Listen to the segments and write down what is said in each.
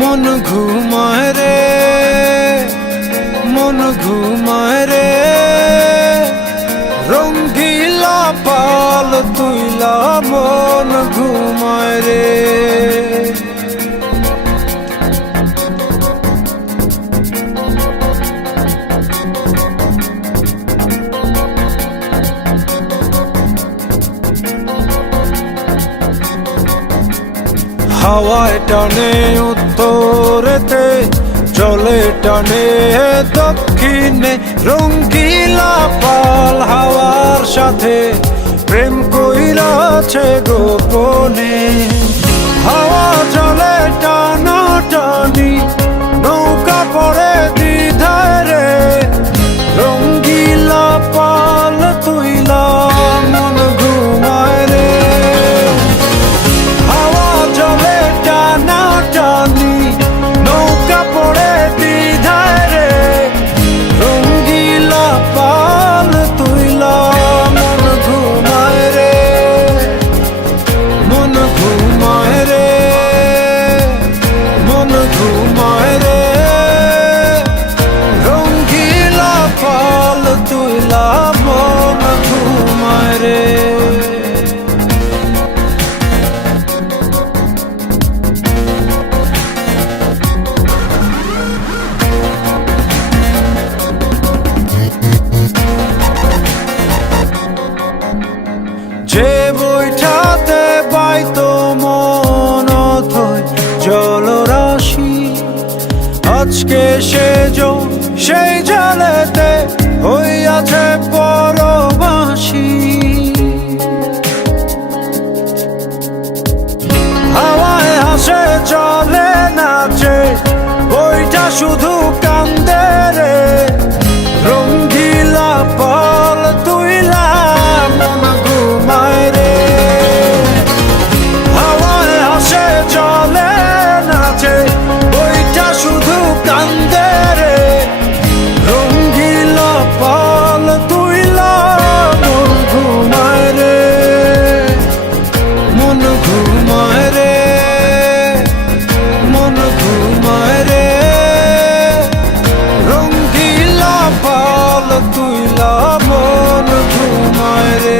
মন ঘুমায় রে, মন ঘুমায় রে, রঙ্গিলা পাল তুইলা মন ঘুমায় রে। হাওয়ায় টানে উত্তরেতে, জলে টানে দক্ষিণে, রঙ্গিলা পাল হাওয়ার সাথে প্রেম কইরাছে গোপনে। হাওয়া চলে টানা টানি, নৌকা পড়ে দ্বিধায় রে, রঙ্গিলা পাল তুইলা মন ঘুমায় রে। হাওয়া চলে টানা টানি, নৌকা পড়ে দ্বিধায় রে, রঙ্গিলা পাল তুইলা মন ঘুমায় রে, মন ঘুমায় রে, মন ঘুমায় রে, রঙ্গিলা পাল তুইলা মন ঘুমায় রে। যে বইটাতে বাইতো মন অথই জলরাশি, আজকে সেই জলেতে হইয়াছে পরবাসী। হাওয়ায় হাসে চলে নাচে, বইটা শুধু কান্দে রে, রঙ্গিলা পাল তুইলা মন ঘুমায় রে। হাওয়ায় হাসে চলে নাচে, বইটা শুধু কান্দে রে, রঙ্গিলা পাল তুইলা মন ঘুমায় রে, মন ঘুমায় রে, মন ঘুমায় রে, রঙ্গিলা পাল তুইলা মন ঘুমায় রে।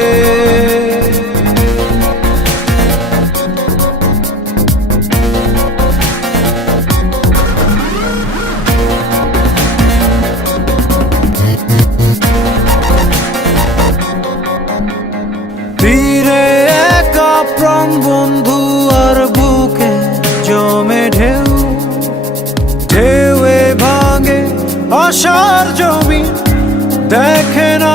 তীরে একা প্রাণ বন্ধু আর বুকে জমে ঢেউ, ঢেউয়ে ভাঙে আশার জমি, দেখে না